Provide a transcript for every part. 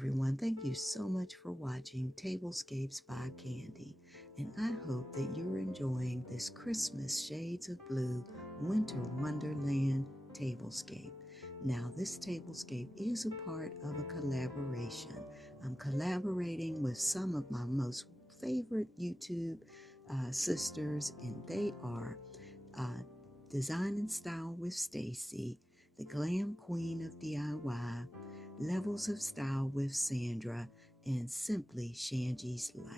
everyone. Thank you so much for watching Tablescapes by Candy. And I hope that you're enjoying this Christmas Shades of Blue Winter Wonderland tablescape. Now, this tablescape is a part of a collaboration. I'm collaborating with some of my most favorite YouTube sisters, and they are Design and Style with Stacy, the Glam Queen of DIY, Levels of Style with Sandra, and Simply Shangie's Life.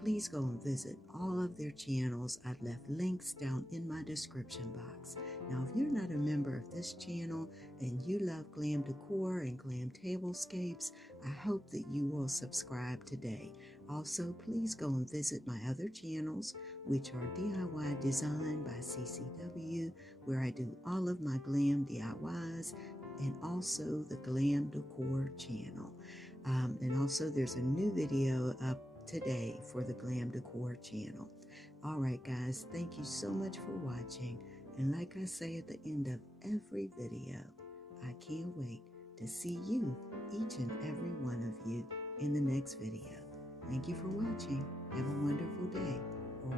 Please go and visit all of their channels. I've left links down in my description box. Now, if you're not a member of this channel and you love Glam Decor and Glam Tablescapes, I hope that you will subscribe today. Also, please go and visit my other channels, which are DIY Design by CCW, where I do all of my Glam DIYs, and also the Glam Decor channel. And also there's a new video up today for the Glam Decor channel. All right, guys, thank you so much for watching. And like I say at the end of every video, I can't wait to see you, each and every one of you, in the next video. Thank you for watching. Have a wonderful day or